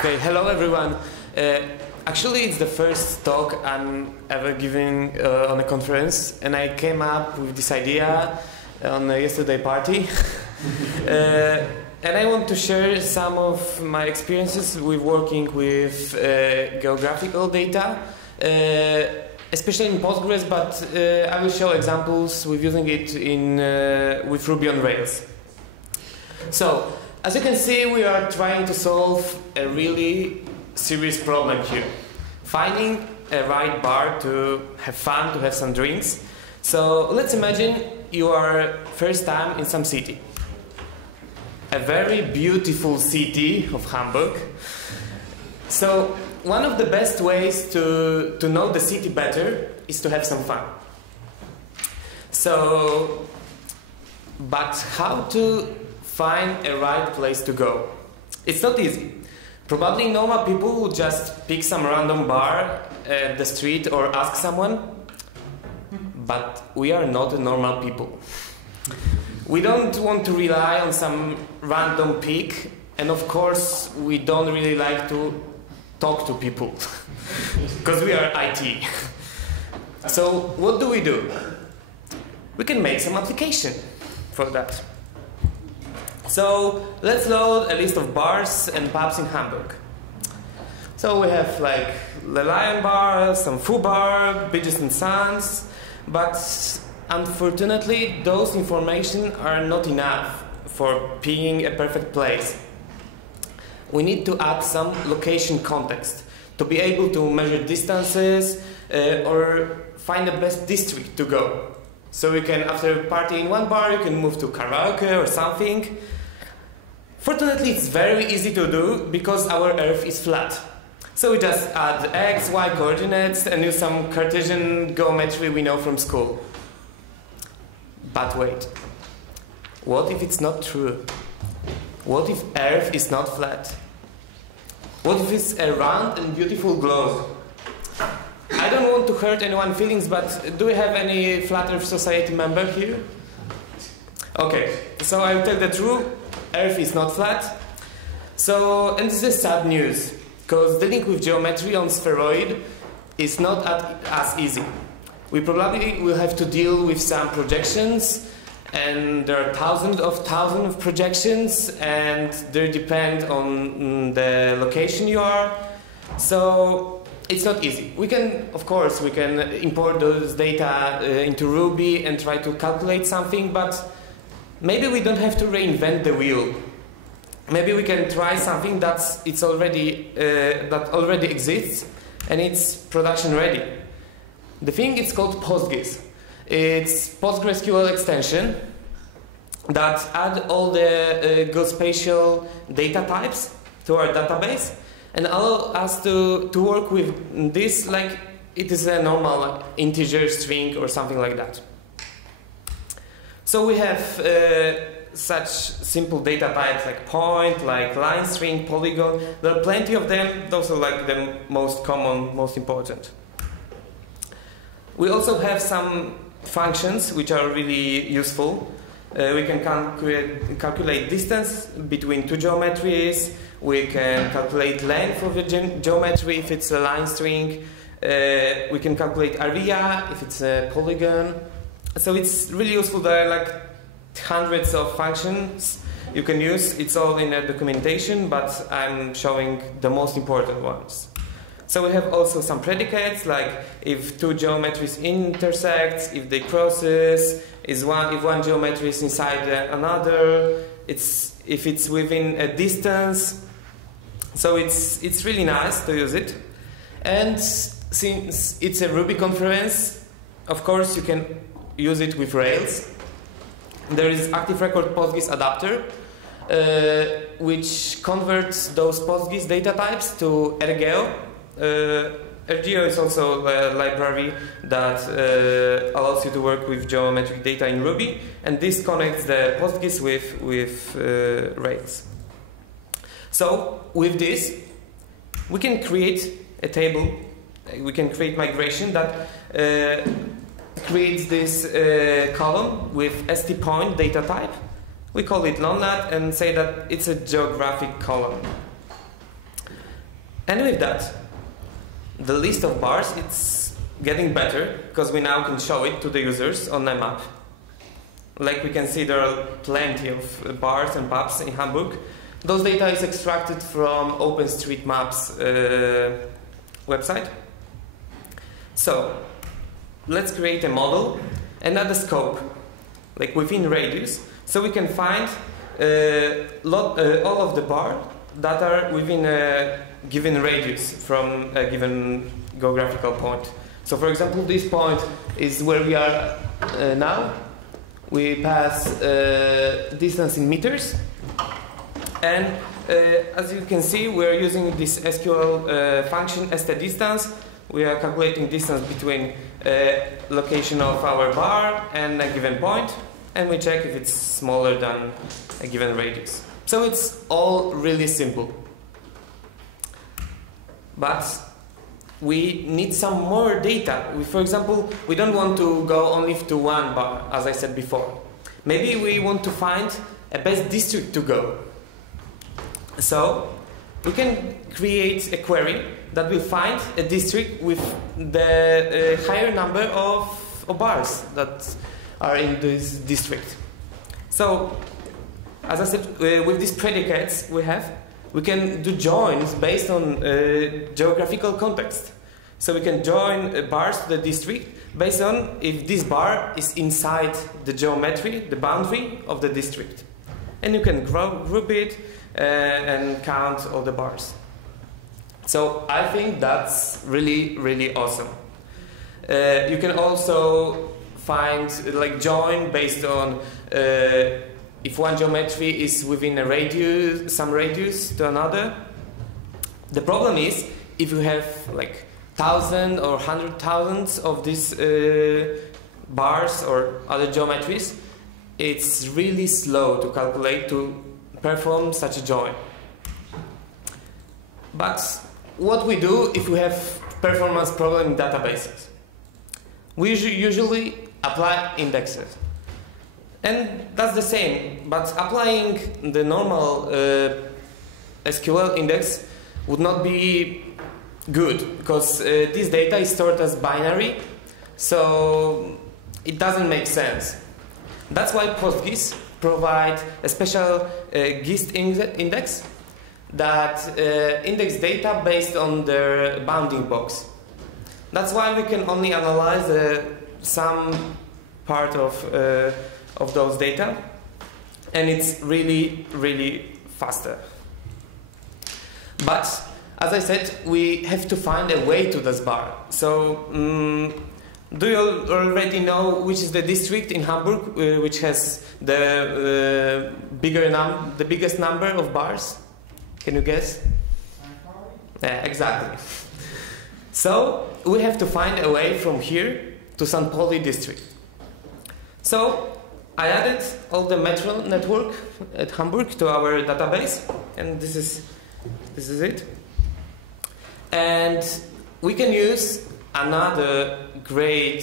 Okay, hello everyone. Actually, it's the first talk I'm ever giving on a conference, and I came up with this idea on a yesterday party. And I want to share some of my experiences with working with geographical data, especially in PostGIS, but I will show examples with using it in with Ruby on Rails. So, as you can see, we are trying to solve a really serious problem here. Finding a right bar to have fun, to have some drinks. So, let's imagine you are first time in some city. A very beautiful city of Hamburg. So, one of the best ways to know the city better is to have some fun. So, but how to find a right place to go? It's not easy. Probably normal people would just pick some random bar at the street or ask someone. But we are not normal people. We don't want to rely on some random pick, and of course we don't really like to talk to people because we are IT. So what do? We can make some application for that. So let's load a list of bars and pubs in Hamburg. So we have like the Lion Bar, some Foo Bar, Beaches and Sons, but unfortunately those information are not enough for picking a perfect place. We need to add some location context to be able to measure distances or find the best district to go. So we can, after a party in one bar, you can move to karaoke or something. Fortunately, it's very easy to do because our Earth is flat. So we just add x, y coordinates and use some Cartesian geometry we know from school. But wait, what if it's not true? What if Earth is not flat? What if it's a round and beautiful globe? I don't want to hurt anyone's feelings, but do we have any Flat Earth Society member here? Okay, so I'll tell the truth. Earth is not flat. So, and this is sad news, because dealing with geometry on spheroid is not as easy. We probably will have to deal with some projections, and there are thousands of projections, and they depend on the location you are. So it's not easy. We can, of course, we can import those data into Ruby and try to calculate something, but maybe we don't have to reinvent the wheel. Maybe we can try something that already exists and it's production ready. The thing is called PostGIS. It's PostgreSQL extension that add all the geospatial data types to our database and allow us to work with this like it is a normal integer string or something like that. So we have such simple data types like point, like line string, polygon. There are plenty of them. Those are like the most common, most important. We also have some functions which are really useful. We can calculate distance between two geometries. We can calculate length of a geometry if it's a line string. We can calculate area if it's a polygon. So it's really useful. There are like hundreds of functions you can use. It's all in the documentation, but I'm showing the most important ones. So we have also some predicates, like if two geometries intersect, if they crosses, if one geometry is inside another, if it's within a distance. So it's really nice to use it. And since it's a Ruby conference, of course you can use it with Rails. There is active record PostGIS adapter, which converts those PostGIS data types to RGEO. RGEO is also a library that allows you to work with geometric data in Ruby, and this connects the PostGIS with Rails. So with this, we can create a table. We can create migration that creates this column with st point data type. We call it lonlat and say that it's a geographic column. And with that, the list of bars, it's getting better because we now can show it to the users on the map. Like we can see, there are plenty of bars and pubs in Hamburg. Those data is extracted from OpenStreetMap's website. So let's create a model and add a scope, like within radius, so we can find all of the bars that are within a given radius from a given geographical point. So for example, this point is where we are now. We pass distance in meters, and as you can see, we are using this SQL function stDistance. We are calculating distance between location of our bar and a given point, and we check if it's smaller than a given radius. So it's all really simple. But we need some more data. For example, we don't want to go only to one bar, as I said before. Maybe we want to find a best district to go. So we can create a query that will find a district with the higher number of bars that are in this district. So, as I said, with these predicates we can do joins based on geographical context. So we can join bars to the district based on if this bar is inside the geometry, the boundary of the district. And you can group it and count all the bars. So I think that's really, really awesome. You can also find, like, join based on if one geometry is within a radius, some radius to another. The problem is if you have like thousands or hundred thousands of these bars or other geometries, it's really slow to calculate, to perform such a join. But what we do if we have performance problem in databases? We usually apply indexes. And that's the same, but applying the normal SQL index would not be good, because this data is stored as binary, so it doesn't make sense. That's why PostGIS provide a special GIS index that index data based on their bounding box. That's why we can only analyze some part of those data, and it's really, really faster. But as I said, we have to find a way to this bar. So do you already know which is the district in Hamburg which has the biggest number of bars? Can you guess? Yeah, exactly. So we have to find a way from here to St. Pauli district. So I added all the metro network at Hamburg to our database, and this is it. And we can use another great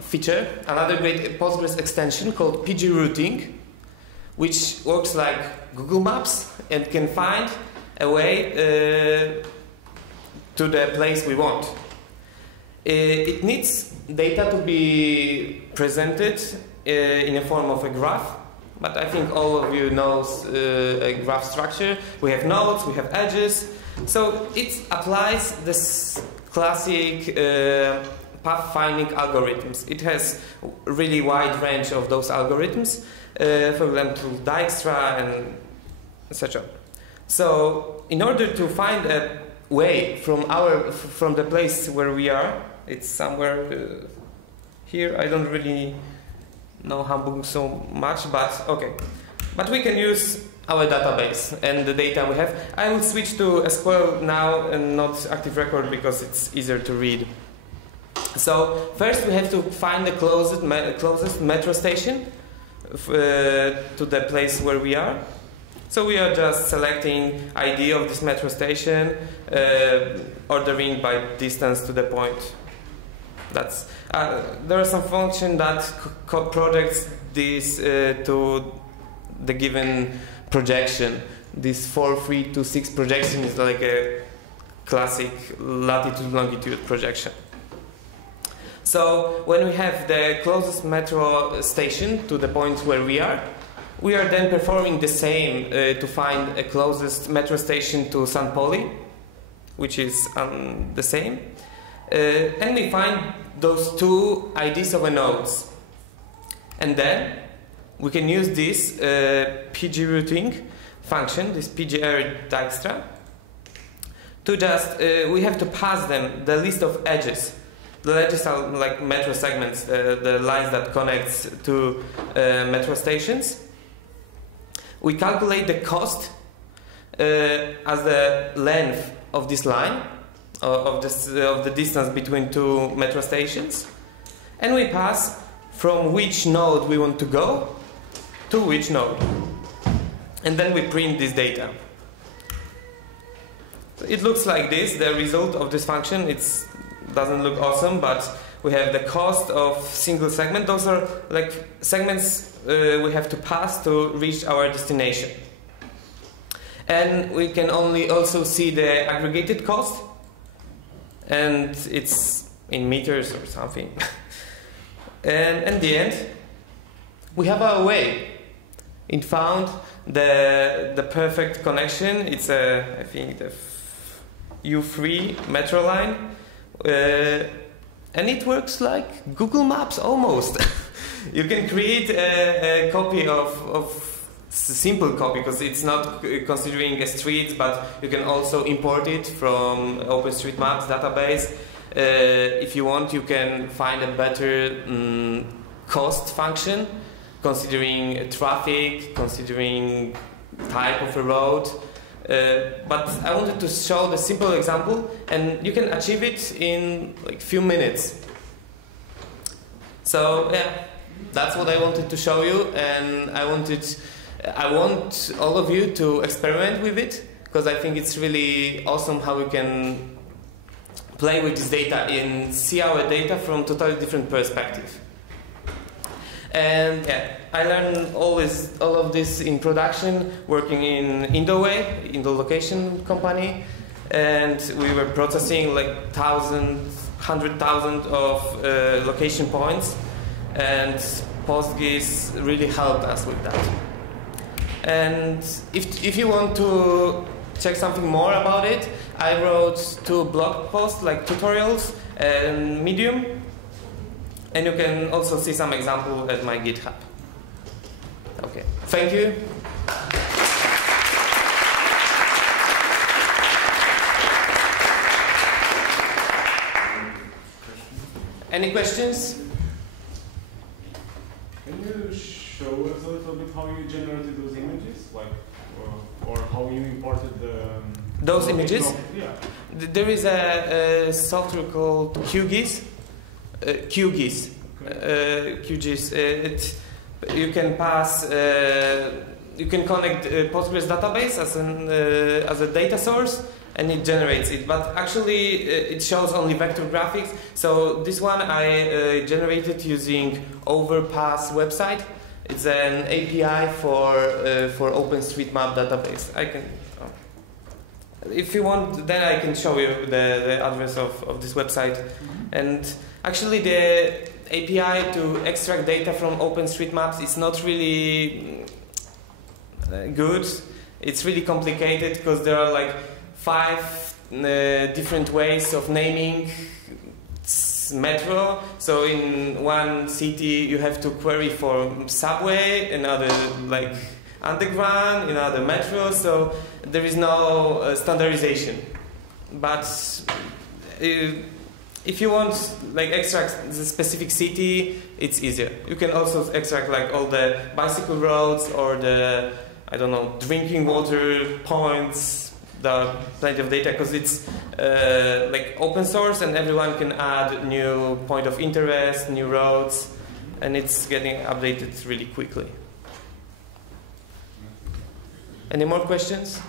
feature, another great Postgres extension called PG routing, which works like Google Maps and can find a way to the place we want. It needs data to be presented in a form of a graph, but I think all of you knows a graph structure. We have nodes, we have edges, so it applies this classic path finding algorithms. It has a really wide range of those algorithms, for example, Dijkstra and etc. So in order to find a way from the place where we are, it's somewhere here. I don't really know Hamburg so much, but okay. But we can use our database and the data we have. I will switch to SQL now and not Active Record because it's easier to read. So first we have to find the closest metro station to the place where we are. So we are just selecting ID of this metro station, ordering by distance to the point. That's there are some function that projects this to the given projection. this 4, 3, 2, 6 projection is like a classic latitude-longitude projection. So when we have the closest metro station to the point where we are then performing the same to find a closest metro station to St. Pauli, which is the same. And we find those two IDs of a nodes. And then we can use this PG routing function, this PGR Dijkstra, to just, we have to pass them the list of edges. The edges are like metro segments, the lines that connects to metro stations. We calculate the cost as the length of this line, of the distance between two metro stations, and we pass from which node we want to go to which node. And then we print this data. It looks like this, the result of this function. It doesn't look awesome, but we have the cost of single segment. Those are like segments we have to pass to reach our destination. And we can also see the aggregated cost, and it's in meters or something. And in the end, we have our way. It found the perfect connection. It's I think the U3 metro line, and it works like Google Maps almost. You can create a copy of simple copy, because it's not considering a street, but you can also import it from OpenStreetMaps database. If you want, you can find a better cost function, considering traffic, considering type of a road. But I wanted to show the simple example, and you can achieve it in like few minutes. So yeah, that's what I wanted to show you, and I want all of you to experiment with it, because I think it's really awesome how we can play with this data and see our data from totally different perspective. And yeah, I learned all of this in production, working in Indoway, Indo location company, and we were processing like 100,000 of location points, and PostGIS really helped us with that. And if you want to check something more about it, I wrote 2 blog posts, like tutorials, and Medium. And you can also see some example at my GitHub. Okay, thank you. Any questions? Can you show us a little bit how you generated those images, like, or how you imported those images? Yeah. There is a software called QGIS. QGIS. Okay. QGIS. You can pass. You can connect Postgres database as a data source, and it generates it. But actually, it shows only vector graphics. So this one I generated using Overpass website. It's an API for OpenStreetMap database. I can, if you want, then I can show you the address of this website. And actually, the API to extract data from OpenStreetMaps is not really good. It's really complicated, because there are like 5 different ways of naming metro. So in one city you have to query for subway, another like underground, another metro. So there is no standardization. But if you want like extract the specific city, it's easier. You can also extract like all the bicycle roads or the, I don't know, drinking water points. There are plenty of data, because it's like open source, and everyone can add new point of interest, new roads, and it's getting updated really quickly. Any more questions?